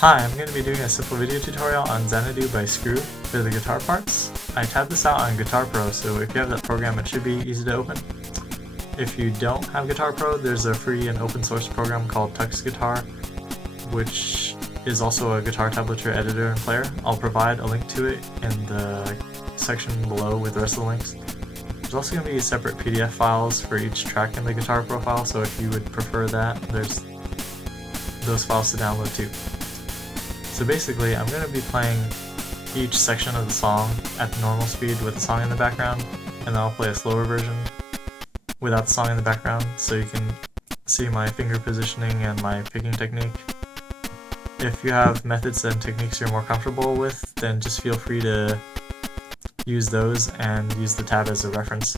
Hi, I'm going to be doing a simple video tutorial on XANADU by Screw for the guitar parts. I tabbed this out on Guitar Pro, so if you have that program it should be easy to open. If you don't have Guitar Pro, there's a free and open source program called Tux Guitar, which is also a guitar tablature editor and player. I'll provide a link to it in the section below with the rest of the links. There's also going to be separate PDF files for each track in the Guitar profile, so if you would prefer that, there's those files to download too. So basically, I'm going to be playing each section of the song at the normal speed with the song in the background, and then I'll play a slower version without the song in the background, so you can see my finger positioning and my picking technique. If you have methods and techniques you're more comfortable with, then just feel free to use those and use the tab as a reference.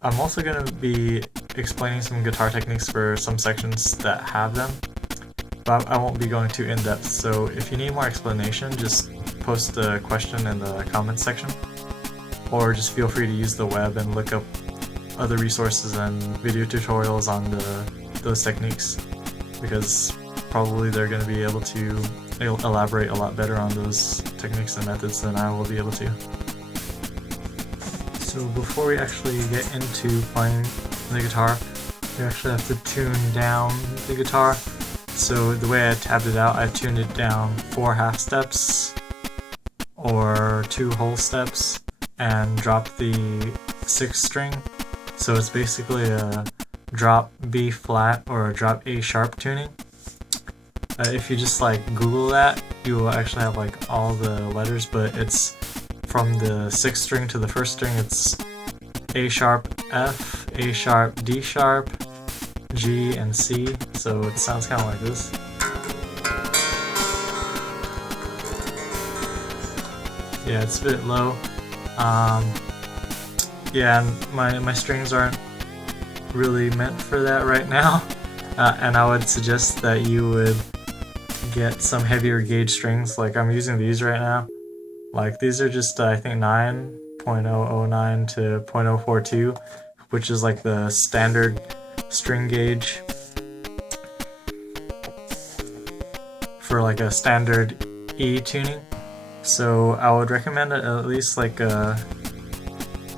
I'm also going to be explaining some guitar techniques for some sections that have them, but I won't be going too in-depth, so if you need more explanation, just post a question in the comments section, or just feel free to use the web and look up other resources and video tutorials on those techniques, because probably they're going to be able to elaborate a lot better on those techniques and methods than I will be able to. So before we actually get into playing the guitar, we actually have to tune down the guitar. So the way I tabbed it out, I tuned it down 4 half steps or 2 whole steps and dropped the 6th string. So it's basically a drop B flat or a drop A sharp tuning. If you just like Google that, you will actually have like all the letters, but it's from the 6th string to the 1st string, it's A sharp F, A sharp D sharp, G, and C, so it sounds kind of like this. Yeah, it's a bit low. Yeah, and my strings aren't really meant for that right now, and I would suggest that you would get some heavier gauge strings. Like I'm using these right now. Like these are just I think 9.009 to 0.042, which is like the standard string gauge for like a standard E tuning. So I would recommend at least like a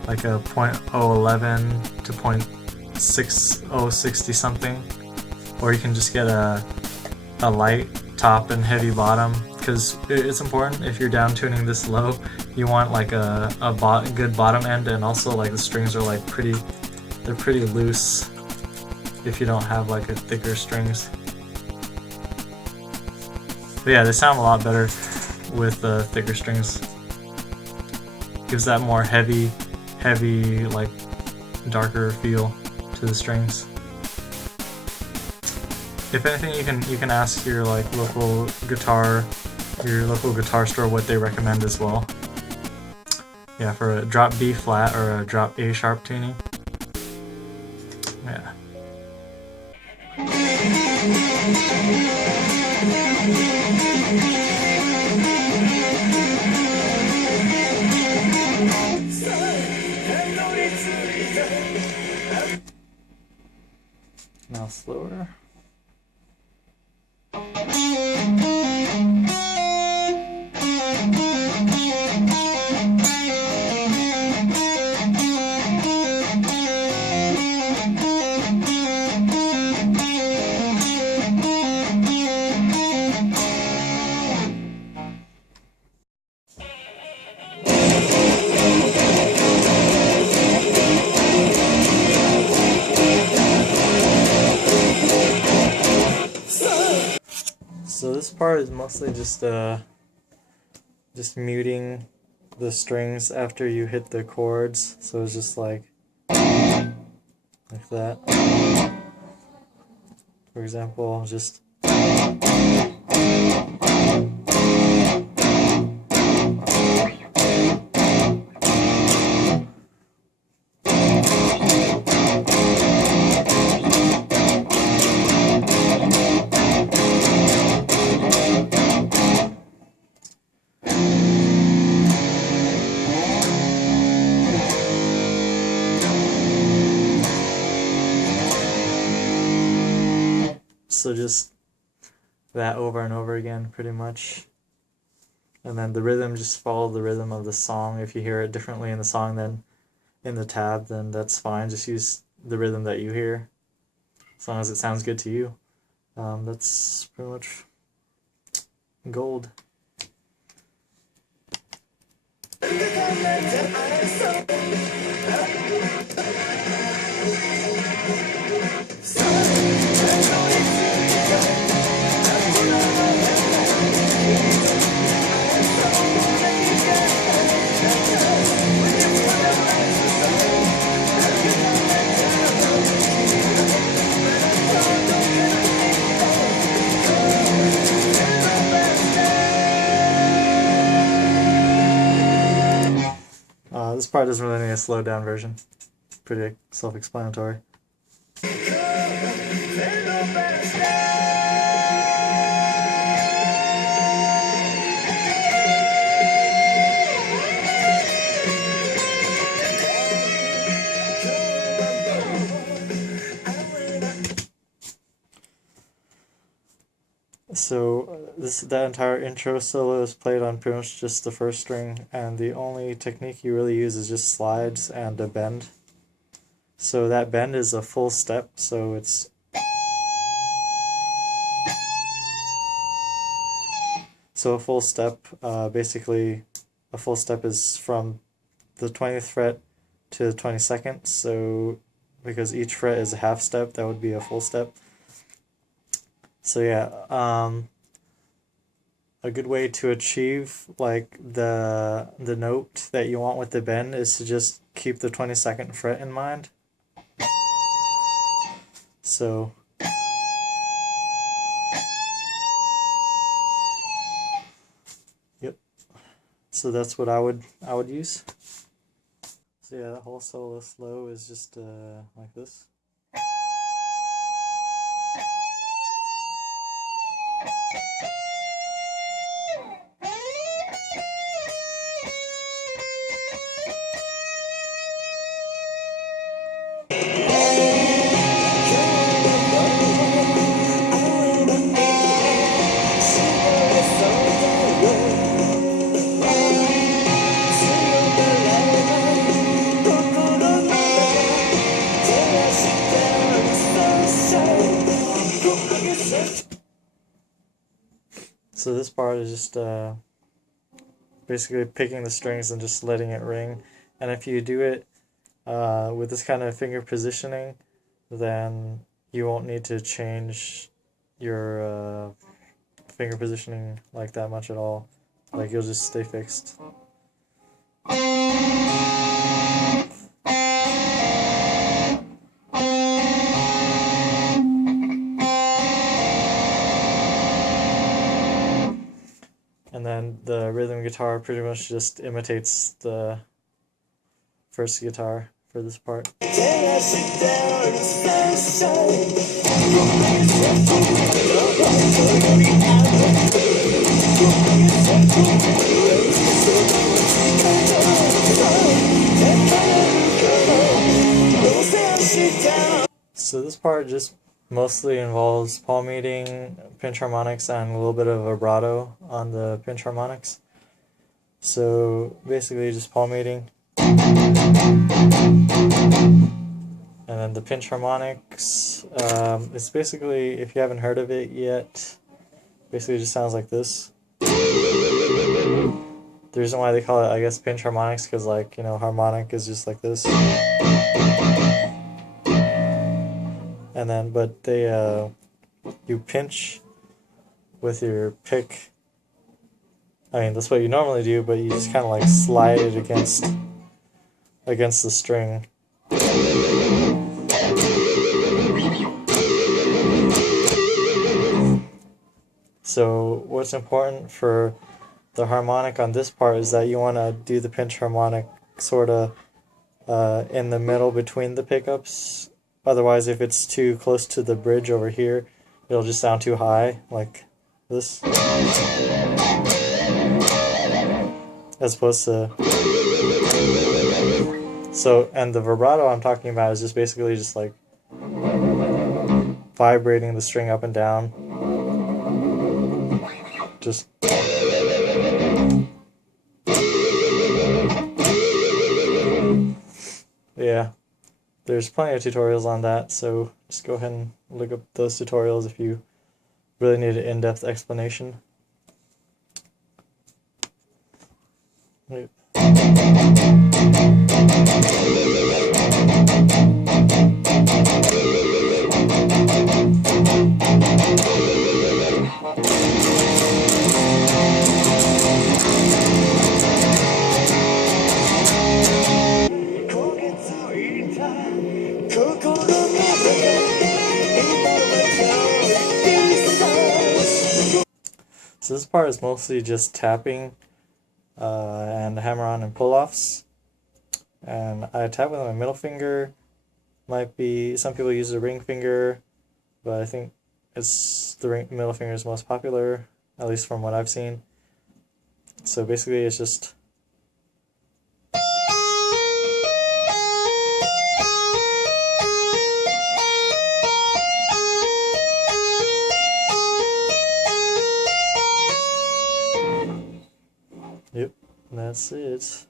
0.011 to 0.6060 something, or you can just get a light top and heavy bottom, because it's important if you're down tuning this low, you want like a good bottom end, and also like the strings are like pretty loose if you don't have like a thicker strings. But yeah, they sound a lot better with thicker strings. Gives that more heavy like darker feel to the strings. If anything, you can ask your like local guitar store what they recommend as well. Yeah, for a drop B flat or a drop A sharp tuning. Yeah. Now slower. So this part is mostly just muting the strings after you hit the chords. So it's just like that. For example, just so just that over and over again, pretty much. And then the rhythm, just follow the rhythm of the song. If you hear it differently in the song than in the tab, then that's fine. Just use the rhythm that you hear, as long as it sounds good to you. That's pretty much gold. This part doesn't really need a slowed down version. Pretty self-explanatory. So that entire intro solo is played on pretty much just the first string, and the only technique you really use is just slides and a bend. So that bend is a full step, so it's a full step, basically a full step is from the 20th fret to the 22nd, so because each fret is a half step, that would be a full step. So yeah, a good way to achieve like the note that you want with the bend is to just keep the 22nd fret in mind. So yep. So that's what I would use. So yeah, that whole solo slow is just like this. So this part is just basically picking the strings and just letting it ring. And if you do it with this kind of finger positioning, then you won't need to change your finger positioning like that much at all. Like, you'll just stay fixed. And then the rhythm guitar pretty much just imitates the first guitar for this part. So this part just mostly involves palm meeting, pinch harmonics, and a little bit of vibrato on the pinch harmonics. So basically just palm meeting. And then the pinch harmonics, it's basically, if you haven't heard of it yet, basically just sounds like this. The reason why they call it, I guess, pinch harmonics, because, like, you know, harmonic is just like this. And then, but they, you pinch with your pick. I mean, that's what you normally do, but you just kind of like slide it against the string. So what's important for the harmonic on this part is that you want to do the pinch harmonic sort of in the middle between the pickups. Otherwise, if it's too close to the bridge over here, it'll just sound too high, like this. As opposed to... So, and the vibrato I'm talking about is just basically just like vibrating the string up and down. just... Yeah, there's plenty of tutorials on that, so just go ahead and look up those tutorials if you really need an in-depth explanation. Wait. So this part is mostly just tapping and hammer-on and pull-offs. And I tap with my middle finger. Might be, some people use the ring finger, but I think it's the middle finger is most popular, at least from what I've seen. So basically it's just... Yep, that's it.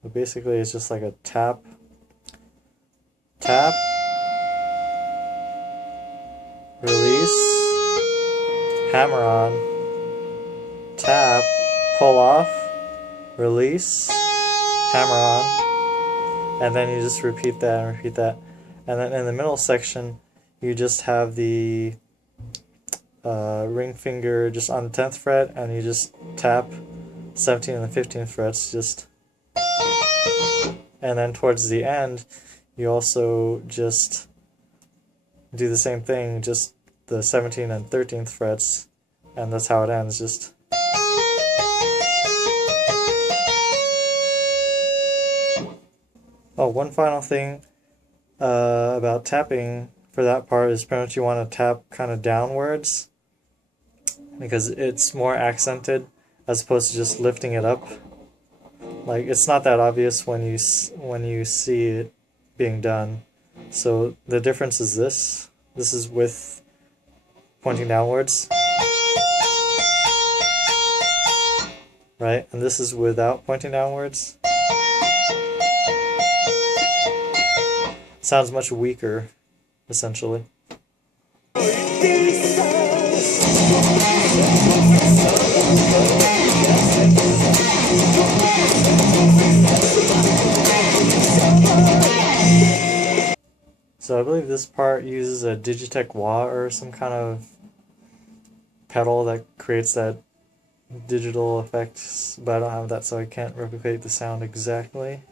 But basically it's just like a tap, tap, release, hammer on, tap, pull off, release, hammer on, and then you just repeat that and repeat that. And then in the middle section you just have the ring finger just on the 10th fret, and you just tap 17th and the 15th frets, just, and then towards the end you also just do the same thing, just the 17th and 13th frets, and that's how it ends. Just oh, one final thing about tapping for that part is pretty much you want to tap kind of downwards, because it's more accented as opposed to just lifting it up. Like, it's not that obvious when you see it being done. So the difference is this. This is with pointing downwards, right? And this is without pointing downwards. Sounds much weaker, essentially. So I believe this part uses a Digitech wah or some kind of pedal that creates that digital effect, but I don't have that, so I can't replicate the sound exactly.